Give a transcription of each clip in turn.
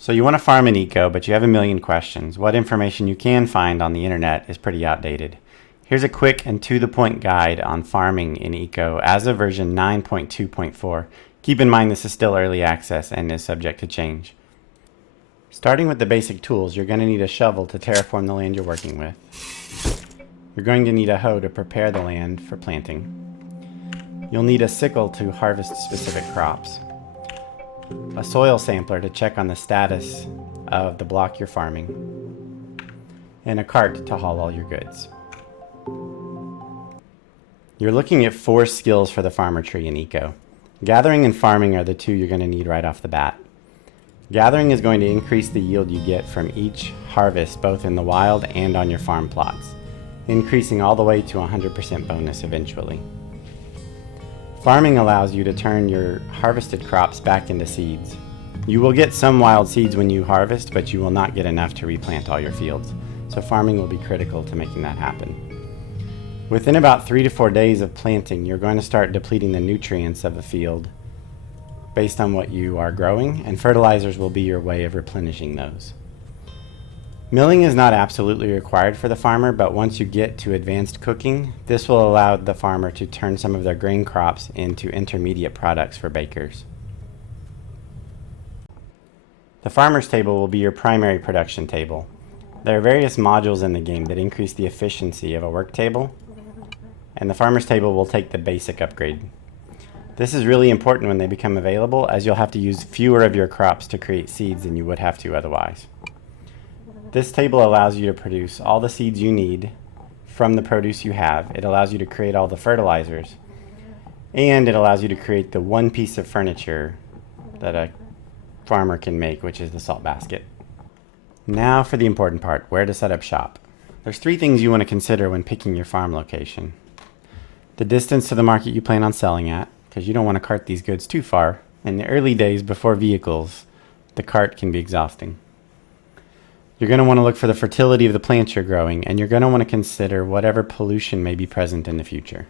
So you want to farm in eco, but you have a million questions. What information you can find on the internet is pretty outdated. Here's a quick and to-the-point guide on farming in eco as of version 9.2.4. Keep in mind this is still early access and is subject to change. Starting with the basic tools, you're going to need a shovel to terraform the land you're working with. You're going to need a hoe to prepare the land for planting. You'll need a sickle to harvest specific crops, a soil sampler to check on the status of the block you're farming, and a cart to haul all your goods. You're looking at 4 skills for the farmer tree in eco. Gathering and farming are the 2 you're going to need right off the bat. Gathering is going to increase the yield you get from each harvest, both in the wild and on your farm plots, increasing all the way to 100% bonus eventually. Farming allows you to turn your harvested crops back into seeds. You will get some wild seeds when you harvest, but you will not get enough to replant all your fields, so farming will be critical to making that happen. Within about 3 to 4 days of planting, you're going to start depleting the nutrients of the field based on what you are growing, and fertilizers will be your way of replenishing those. Milling is not absolutely required for the farmer, but once you get to advanced cooking, this will allow the farmer to turn some of their grain crops into intermediate products for bakers. The farmer's table will be your primary production table. There are various modules in the game that increase the efficiency of a work table, and the farmer's table will take the basic upgrade. This is really important when they become available, as you'll have to use fewer of your crops to create seeds than you would have to otherwise. This table allows you to produce all the seeds you need from the produce you have. It allows you to create all the fertilizers, and it allows you to create the one piece of furniture that a farmer can make, which is the salt basket. Now for the important part, where to set up shop. There's 3 things you want to consider when picking your farm location. The distance to the market you plan on selling at, because you don't want to cart these goods too far. In the early days before vehicles, the cart can be exhausting. You're going to want to look for the fertility of the plants you're growing, and you're going to want to consider whatever pollution may be present in the future.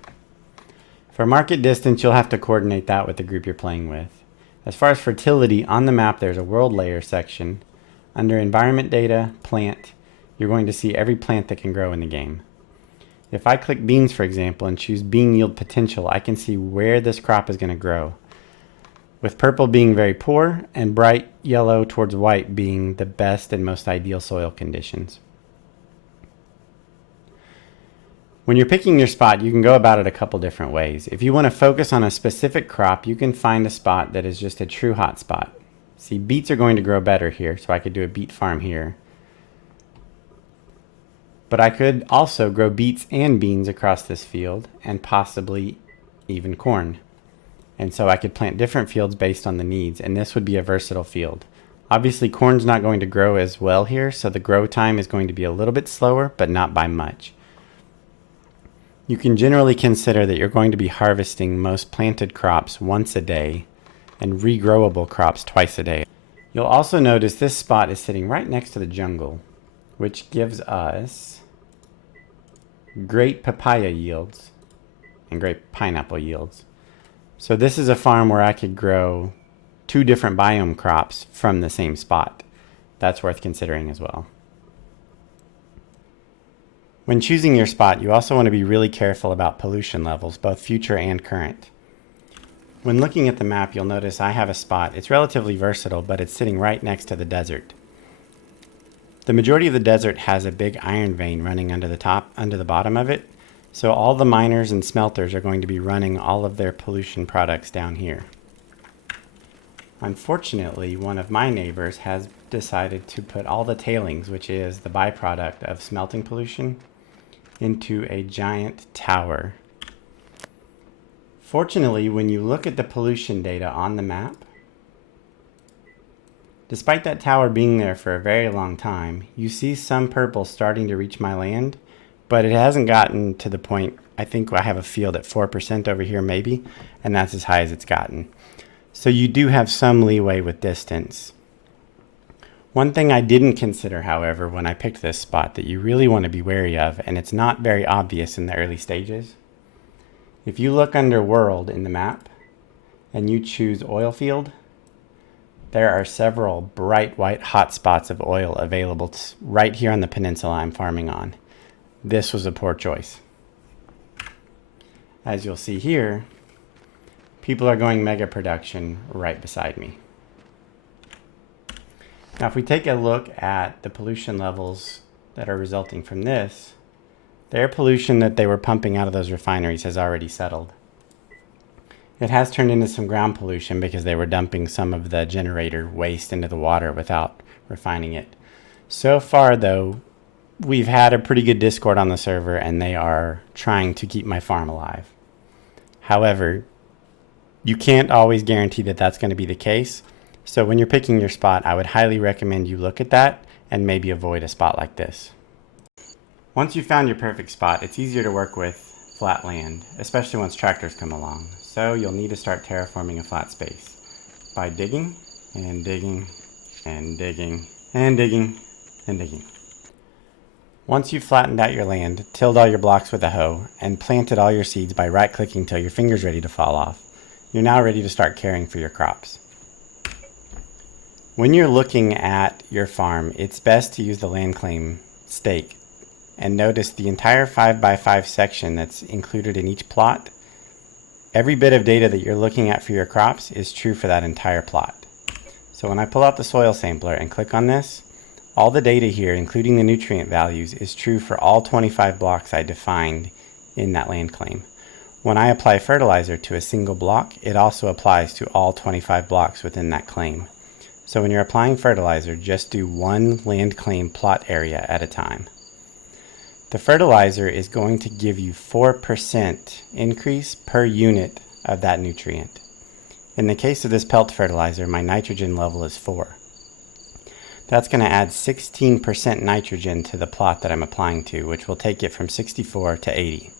For market distance, you'll have to coordinate that with the group you're playing with. As far as fertility, on the map there's a world layer section. Under environment data, plant, you're going to see every plant that can grow in the game. If I click beans, for example, and choose bean yield potential, I can see where this crop is going to grow, with purple being very poor and bright yellow towards white being the best and most ideal soil conditions. When you're picking your spot, you can go about it a couple different ways. If you want to focus on a specific crop, you can find a spot that is just a true hot spot. See, beets are going to grow better here, so I could do a beet farm here. But I could also grow beets and beans across this field, and possibly even corn. And so I could plant different fields based on the needs, and this would be a versatile field. Obviously, corn's not going to grow as well here, so the grow time is going to be a little bit slower, but not by much. You can generally consider that you're going to be harvesting most planted crops once a day and regrowable crops twice a day. You'll also notice this spot is sitting right next to the jungle, which gives us great papaya yields and great pineapple yields. So this is a farm where I could grow 2 different biome crops from the same spot. That's worth considering as well. When choosing your spot, you also want to be really careful about pollution levels, both future and current. When looking at the map, you'll notice I have a spot. It's relatively versatile, but it's sitting right next to the desert. The majority of the desert has a big iron vein running under the bottom of it. So all the miners and smelters are going to be running all of their pollution products down here. Unfortunately, one of my neighbors has decided to put all the tailings, which is the byproduct of smelting pollution, into a giant tower. Fortunately, when you look at the pollution data on the map, despite that tower being there for a very long time, you see some purple starting to reach my land, but it hasn't gotten to the point. I think I have a field at 4% over here maybe, and that's as high as it's gotten. So you do have some leeway with distance. One thing I didn't consider, however, when I picked this spot that you really want to be wary of, and it's not very obvious in the early stages. If you look under World in the map, and you choose Oil Field, There are several bright white hot spots of oil available right here on the peninsula I'm farming on. This was a poor choice. As you'll see here, people are going mega production right beside me. Now, if we take a look at the pollution levels that are resulting from this, the air pollution that they were pumping out of those refineries has already settled. It has turned into some ground pollution because they were dumping some of the generator waste into the water without refining it. So far, though, we've had a pretty good Discord on the server, and they are trying to keep my farm alive. However, you can't always guarantee that that's going to be the case. So when you're picking your spot, I would highly recommend you look at that and maybe avoid a spot like this. Once you've found your perfect spot, it's easier to work with flat land, especially once tractors come along. So you'll need to start terraforming a flat space by digging and digging and digging and digging and digging. Once you've flattened out your land, tilled all your blocks with a hoe, and planted all your seeds by right-clicking till your finger's ready to fall off, you're now ready to start caring for your crops. When you're looking at your farm, it's best to use the land claim stake and notice the entire 5x5 section that's included in each plot. Every bit of data that you're looking at for your crops is true for that entire plot. So when I pull out the soil sampler and click on this, all the data here, including the nutrient values, is true for all 25 blocks I defined in that land claim. When I apply fertilizer to a single block, it also applies to all 25 blocks within that claim. So when you're applying fertilizer, just do one land claim plot area at a time. The fertilizer is going to give you 4% increase per unit of that nutrient. In the case of this pelt fertilizer, my nitrogen level is 4. That's going to add 16% nitrogen to the plot that I'm applying to, which will take it from 64 to 80.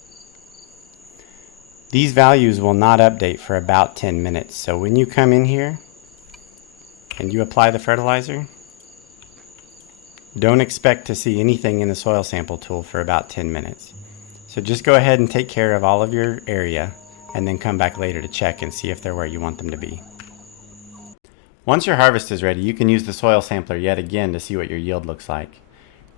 These values will not update for about 10 minutes, so when you come in here and you apply the fertilizer, don't expect to see anything in the soil sample tool for about 10 minutes. So just go ahead and take care of all of your area and then come back later to check and see if they're where you want them to be. Once your harvest is ready, you can use the soil sampler yet again to see what your yield looks like.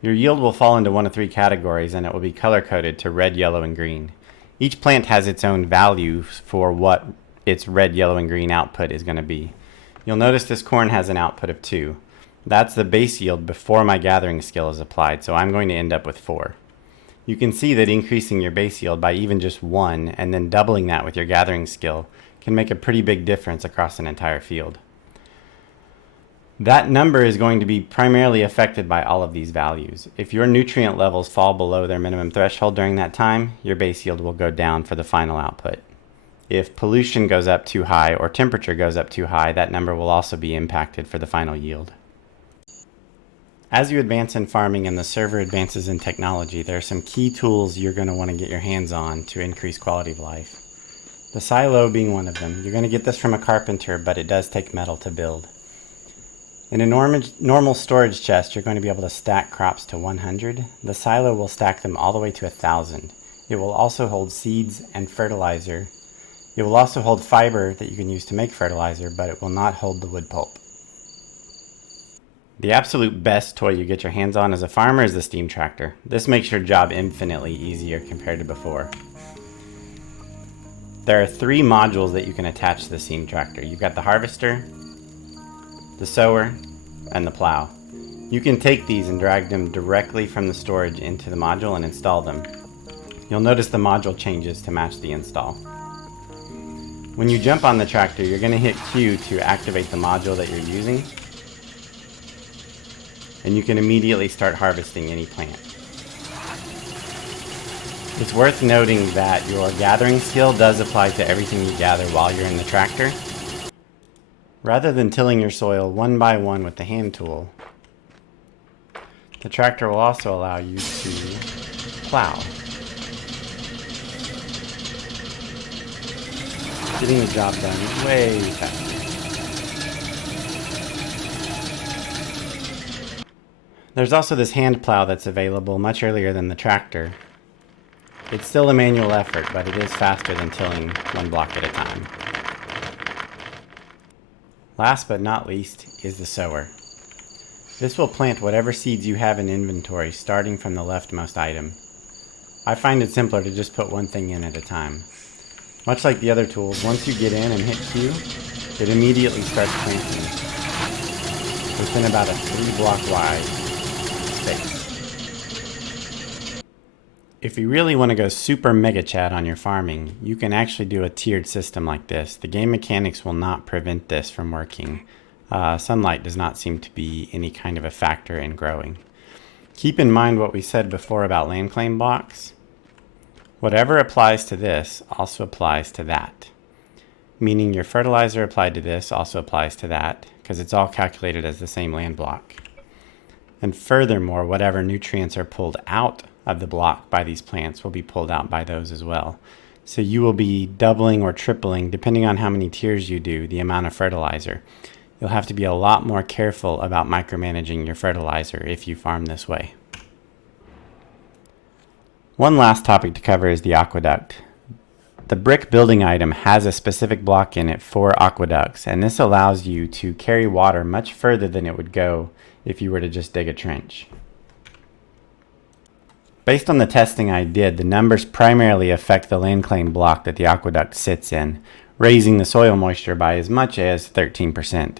Your yield will fall into one of 3 categories, and it will be color-coded to red, yellow, and green. Each plant has its own value for what its red, yellow, and green output is going to be. You'll notice this corn has an output of 2. That's the base yield before my gathering skill is applied, so I'm going to end up with 4. You can see that increasing your base yield by even just 1 and then doubling that with your gathering skill can make a pretty big difference across an entire field. That number is going to be primarily affected by all of these values. If your nutrient levels fall below their minimum threshold during that time, your base yield will go down for the final output. If pollution goes up too high or temperature goes up too high, that number will also be impacted for the final yield. As you advance in farming and the server advances in technology, there are some key tools you're going to want to get your hands on to increase quality of life. The silo being one of them. You're going to get this from a carpenter, but it does take metal to build. In a normal storage chest, you're going to be able to stack crops to 100. The silo will stack them all the way to 1,000. It will also hold seeds and fertilizer. It will also hold fiber that you can use to make fertilizer, but it will not hold the wood pulp. The absolute best toy you get your hands on as a farmer is the steam tractor. This makes your job infinitely easier compared to before. There are 3 modules that you can attach to the steam tractor. You've got the harvester, the sower, and the plow. You can take these and drag them directly from the storage into the module and install them. You'll notice the module changes to match the install. When you jump on the tractor, you're going to hit Q to activate the module that you're using, and you can immediately start harvesting any plant. It's worth noting that your gathering skill does apply to everything you gather while you're in the tractor. Rather than tilling your soil one by one with the hand tool, the tractor will also allow you to plow. Getting the job done way faster. There's also this hand plow that's available much earlier than the tractor. It's still a manual effort, but it is faster than tilling one block at a time. Last but not least is the sower. This will plant whatever seeds you have in inventory starting from the leftmost item. I find it simpler to just put one thing in at a time. Much like the other tools, once you get in and hit Q, it immediately starts planting within about a 3-block wide space. If you really want to go super mega chat on your farming, you can actually do a tiered system like this. The game mechanics will not prevent this from working. Sunlight does not seem to be any kind of a factor in growing. Keep in mind what we said before about land claim blocks. Whatever applies to this also applies to that. Meaning your fertilizer applied to this also applies to that, because it's all calculated as the same land block. And furthermore, whatever nutrients are pulled out of the block by these plants will be pulled out by those as well. So you will be doubling or tripling, depending on how many tiers you do, the amount of fertilizer. You'll have to be a lot more careful about micromanaging your fertilizer if you farm this way. One last topic to cover is the aqueduct. The brick building item has a specific block in it for aqueducts, and this allows you to carry water much further than it would go if you were to just dig a trench. Based on the testing I did, the numbers primarily affect the land claim block that the aqueduct sits in, raising the soil moisture by as much as 13%.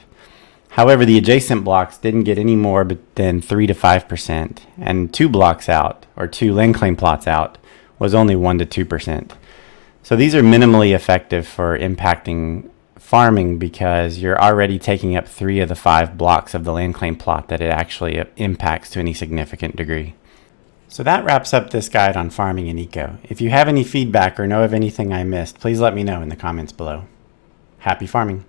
However, the adjacent blocks didn't get any more than 3 to 5%, and 2 blocks out, or 2 land claim plots out, was only 1 to 2%. So these are minimally effective for impacting farming because you're already taking up 3 of the 5 blocks of the land claim plot that it actually impacts to any significant degree. So that wraps up this guide on farming in eco. If you have any feedback or know of anything I missed, please let me know in the comments below. Happy farming!